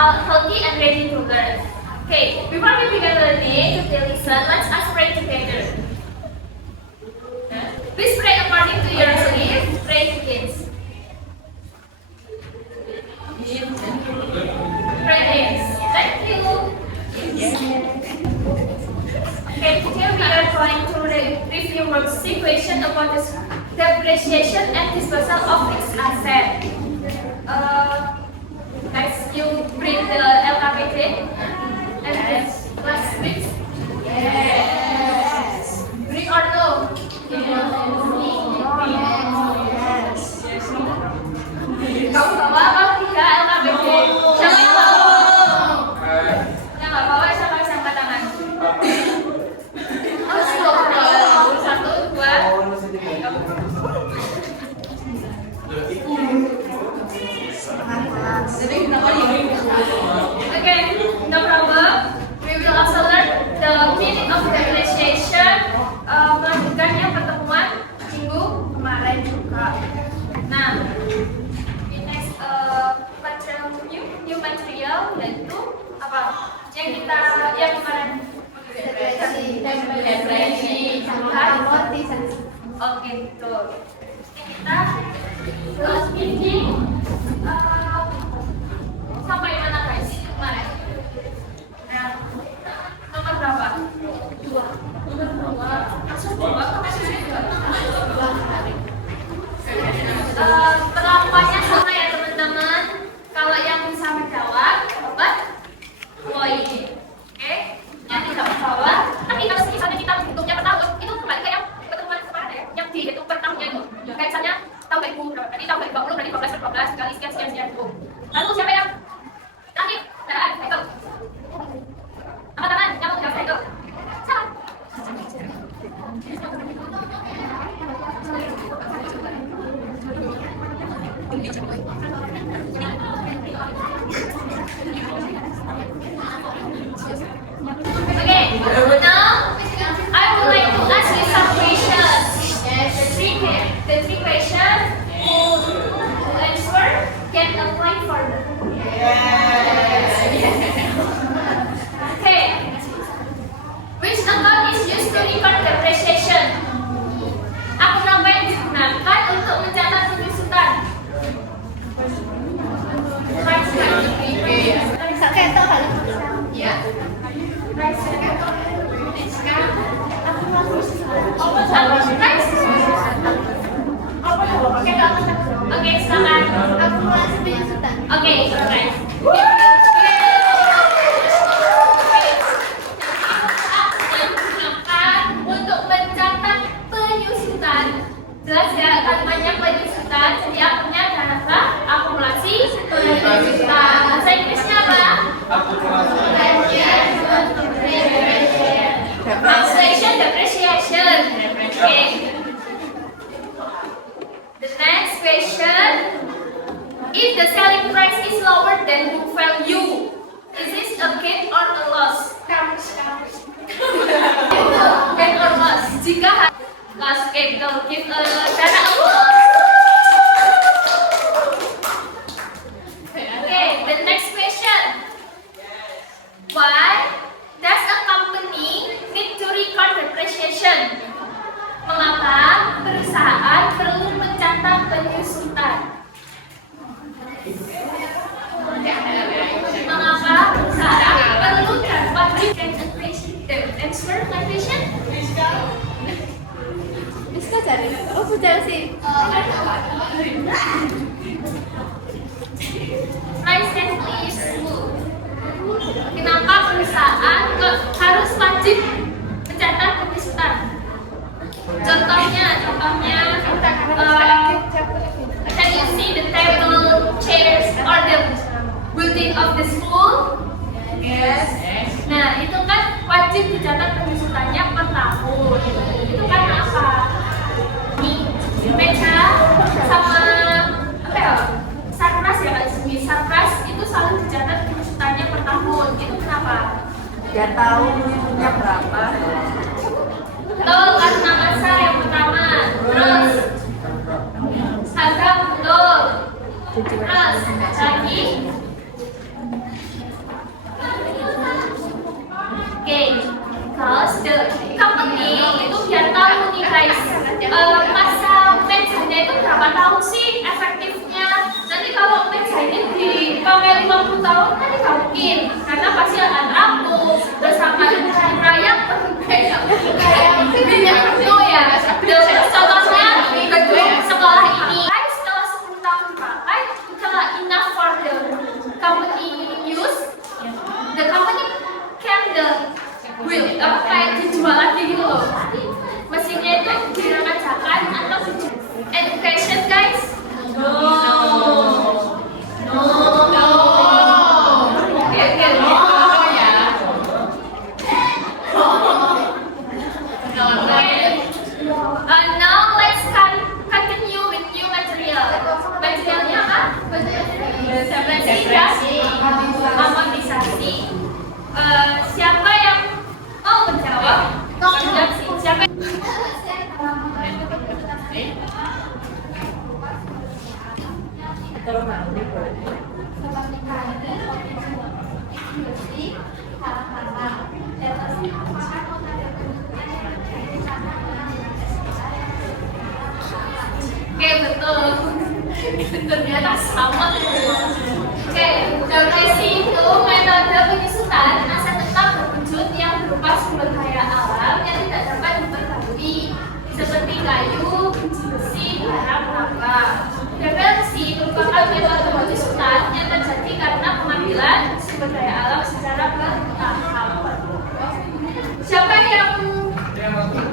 healthy and ready to learn. Okay, before we begin learning, to listen, let's us pray together. Please pray according to your belief. Pray begins. Pray is. Thank you. Okay, here we are going to review worksheet question about the depreciation and disposal of fixed asset. Guys, you bring the LKPD and last week? Yes. Bring or no? Yes. Kamu bawa apa tidak LKPD? Siapa yang bawa? Yang nggak bawa siapa bisa angkat tangan? Satu, dua. Okay, no problem. We will also learn the meaning of depreciation. Melanjutkannya pertemuan minggu kemarin juga. Nah, the next material new material yaitu apa? Yang kemarin depresi, amortisasi. Oke, betul. Kita terus ini sampai mana guys kemarin? Nomor berapa? Dua. Masuk dua. Perlakuannya sama ya teman-teman. Kalau yang bisa menjawab dapat poin. Oke? Yang tidak menjawab, tapi kalau misalnya kita hitungnya per tahun, itu kembali ke yang pertemuan kemarin ya, yang dihitung per tahunnya itu. Kayak misalnya tahun 2000 berapa? Tadi tahun 2020 berarti 12 kali sekian itu. Lalu siapa yang terakhir? Itu. Apa tangan? Yang mau jawab itu? Salah. Okay, now I would like to ask you some questions. The three questions who answer can apply for them. Okay, which account is used to record depreciation? Akun apa yang digunakan untuk mencatat penyusutan? Oke, silakan. Akumulasi penyusutan. Oke, right. Untuk mencatat penyusutan, jelas ya kalimatnya penyusutan. Jadi akunnya adalah apa? Akumulasi penyusutan. Bahasa Inggrisnya apa? Translation depreciation. Okay. The next question: if the selling price is lower than book value, is this a gain or a loss? Gain or loss? Jika loss, capital give a dana a loss. Okay, the next question: why does a company need to record depreciation? Mengapa perusahaan perlu mencatat penyusutan? Mengapa perusahaan perlu dan wajib answer my question? Bisa cari. Oh, punya sih. Nice and please. Kenapa perusahaan harus wajib mencatat penyusutan? Contohnya, can you see the table, chairs, or the building of the school? Yes. Nah, itu kan wajib dicatat penyusutannya per tahun. Itu kan apa? Nih, meja sama apa ya? Sarpras ya Kak Ismi. Sarpras itu selalu dicatat penyusutannya per tahun. Itu kenapa? Gak tahu punya berapa. Betul, karena masa yang pertama. Terus harga betul. Terus lagi berapa tahun sih efektifnya? Nanti kalau meja ini dipakai 50 tahun kan tidak mungkin, karena pasti akan rapuh bersama cara yang berbeda. Itu ya. Contohnya gedung sekolah ini. Setelah 10 tahun pakai, setelah enough for the company use, the company can will kayak dijual lagi gitu loh. Mesinnya itu direkajakan atau dijual. Education guys? No. Oke, no ya. Now let's continue with new material. Materialnya apa? Seperti amortisasi. Siapa yang mau menjawab? Siapa? Oke, betul. Ternyata sama. Oke, depresi itu metode penyusutan aset tetap berwujud yang berupa sumber daya alam yang tidak dapat diperbarui, seperti kayu, besi, barang, laba. Depresi merupakan metode penyusutan yang terjadi karena pengambilan sumber daya alam secara bertahap. Siapa yang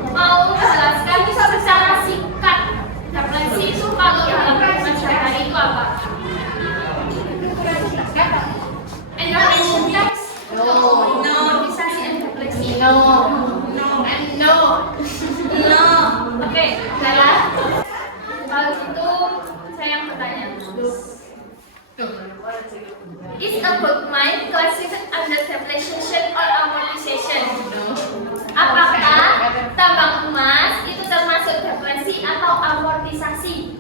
mau menjelaskan secara singkat depresi itu kalau dalam hidup sehari-hari itu apa? Intervention guys? No. Amortisasi and depresi? No. And no. Oke, Bella. Kalau gitu saya yang bertanya. Is a book mine classified under depreciation or amortization? Apakah tambang emas itu termasuk depresi atau amortisasi?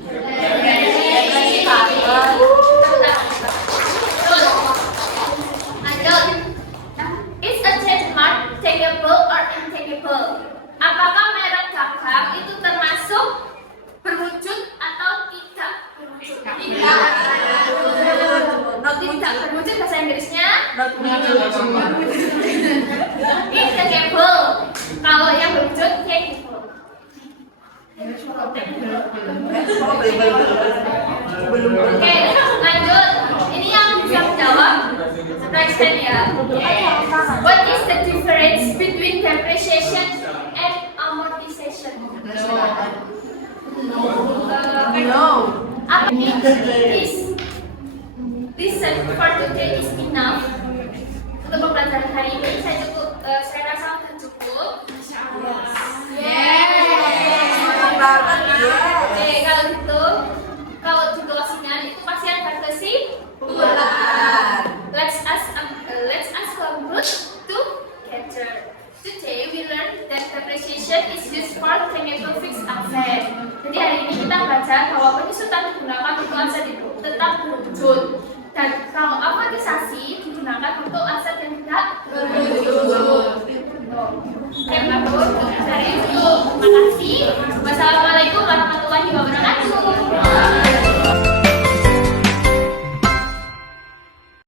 Lanjut. Is a trademark takeable or intakeable? Apakah merek dagang itu termasuk berwujud atau tidak berwujud? Tidak berwujud bahasa Inggrisnya? Intakeable. Kalau yang berwujud takeable. Oke, lanjut. Ini yang bisa menjawab. Next time ya. What is the difference between depreciation and amortization? This for today is enough. Untuk pembelajaran hari ini saya rasa sudah cukup. Oke, kalau gitu, kalau di closing-nya itu pasti ada kesimpulan. Let's us conclude together. Today we learned that depreciation is used for tangible fixed asset. Jadi hari ini kita belajar bahwa penyusutan digunakan untuk aset itu tetap berwujud. Dan kalau amortisasi digunakan untuk aset yang tidak berwujud. Terima kasih. Wassalamualaikum warahmatullahi wabarakatuh.